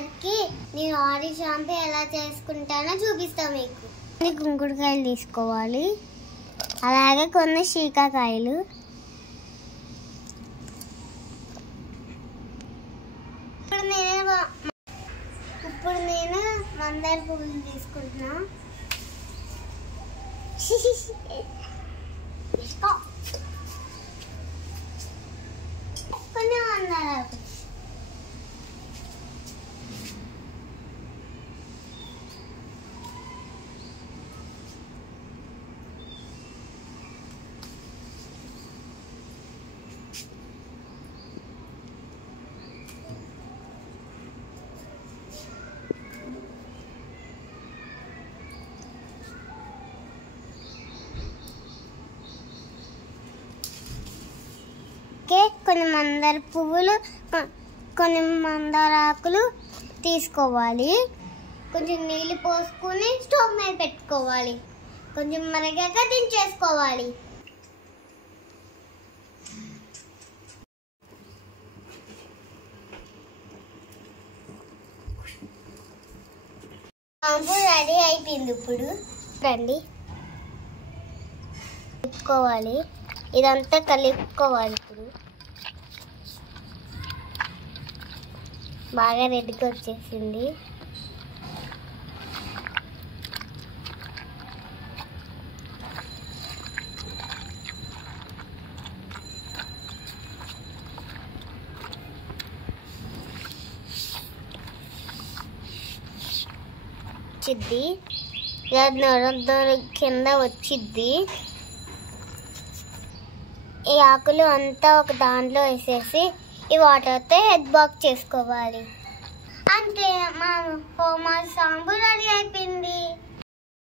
హెయిర్కి నేను oil shampoo ఎలా చేసుకుంటానో చూపిస్తాను మీకు. కొన్ని కుంకుడుకాయలు తీసుకోవాలి, అలాగే కొన్ని శీకాకాయలు, ఇప్పుడు నేను మందార పువ్వులు తీసుకుంటున్నా. కొన్ని మందారాకు కొన్ని మందార పువ్వులు, కొన్ని మందార ఆకులు తీసుకోవాలి. కొంచెం నీళ్ళు పోసుకొని స్టవ్ మీద పెట్టుకోవాలి. కొంచెం మరిగాక దించేసుకోవాలి. షాంపూ రెడీ అయిపోయింది. ఇప్పుడు రండి కలుపుకోవాలి. ఇదంతా కలుపుకోవాలి. ఇప్పుడు బాగా రెడ్గా వచ్చేసింది. వచ్చిద్ది కింద వచ్చిద్ది. ఈ ఆకులు అంతా ఒక దాంట్లో వేసేసి ఈ వాటర్తో హెడ్ బాక్ చేసుకోవాలి. అంతే, మా హోమ్